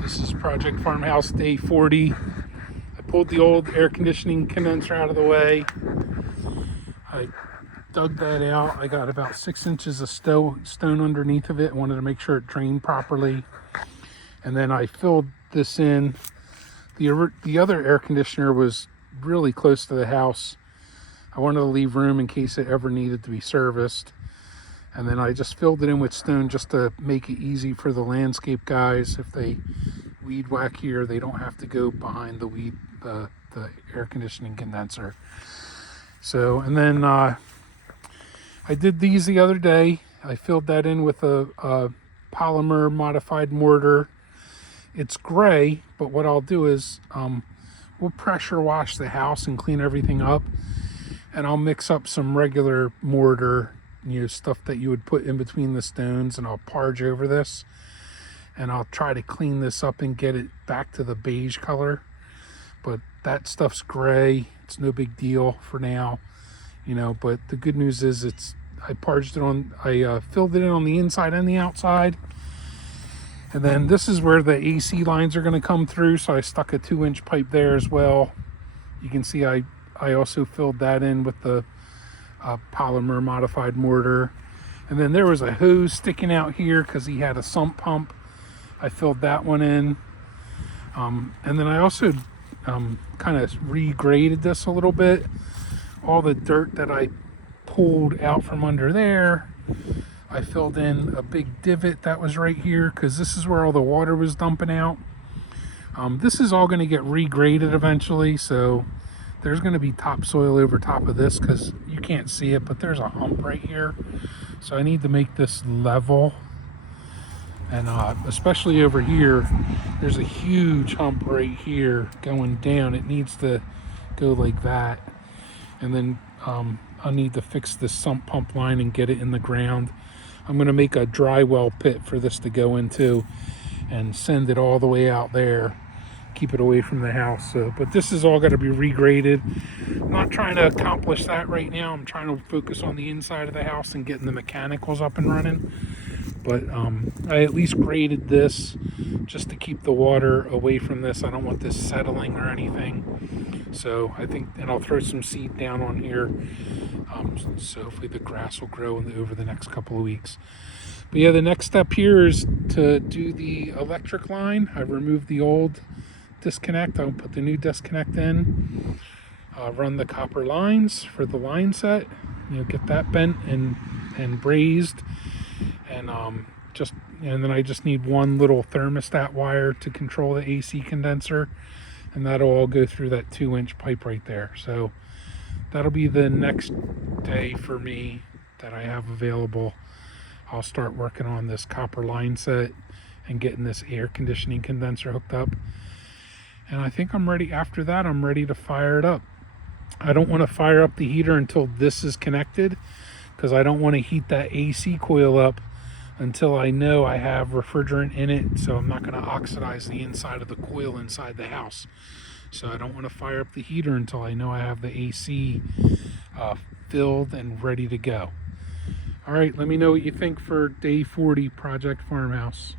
This is Project Farmhouse Day 40. I pulled the old air conditioning condenser out of the way. I dug that out. I got about 6 inches of stone underneath of it. I wanted to make sure it drained properly. And then I filled this in. The other air conditioner was really close to the house. I wanted to leave room in case it ever needed to be serviced. And then I just filled it in with stone just to make it easy for the landscape guys. If they weed whack here, they don't have to go behind the air conditioning condenser. So, and then I did these the other day. I filled that in with a polymer modified mortar. It's gray, but what I'll do is we'll pressure wash the house and clean everything up. And I'll mix up some regular mortar, stuff that you would put in between the stones, and I'll parge over this. And I'll try to clean this up and get it back to the beige color. But that stuff's gray. It's no big deal for now, but the good news is I filled it in on the inside and the outside. And then this is where the AC lines are going to come through. So I stuck a 2-inch pipe there as well. You can see I also filled that in with the polymer modified mortar. And then there was a hose sticking out here because he had a sump pump. I filled that one in. And then I also kind of regraded this a little bit. All the dirt that I pulled out from under there, I filled in a big divot that was right here because this is where all the water was dumping out. This is all going to get regraded eventually, so there's going to be topsoil over top of this because you can't see it, but there's a hump right here. So I need to make this level. And especially over here, there's a huge hump right here going down. It needs to go like that. And then I'll need to fix this sump pump line and get it in the ground. I'm going to make a dry well pit for this to go into and send it all the way out there. Keep it away from the house. But this is all got to be regraded. I'm not trying to accomplish that right now. I'm trying to focus on the inside of the house and getting the mechanicals up and running. But I at least graded this just to keep the water away from this. I don't want this settling or anything. So I think, and I'll throw some seed down on here. So hopefully the grass will grow over the next couple of weeks. But yeah, the next step here is to do the electric line. I removed the old disconnect. I'll put the new disconnect in. Run the copper lines for the line set. Get that bent and brazed. And then I just need one little thermostat wire to control the AC condenser, and that'll all go through that 2-inch pipe right there. So that'll be the next day for me that I have available. I'll start working on this copper line set and getting this air conditioning condenser hooked up. And I think I'm ready. After that, I'm ready to fire it up. I don't want to fire up the heater until this is connected because I don't want to heat that AC coil up until I know I have refrigerant in it. So I'm not going to oxidize the inside of the coil inside the house. So I don't want to fire up the heater until I know I have the AC filled and ready to go. All right, let me know what you think for Day 40 Project Farmhouse.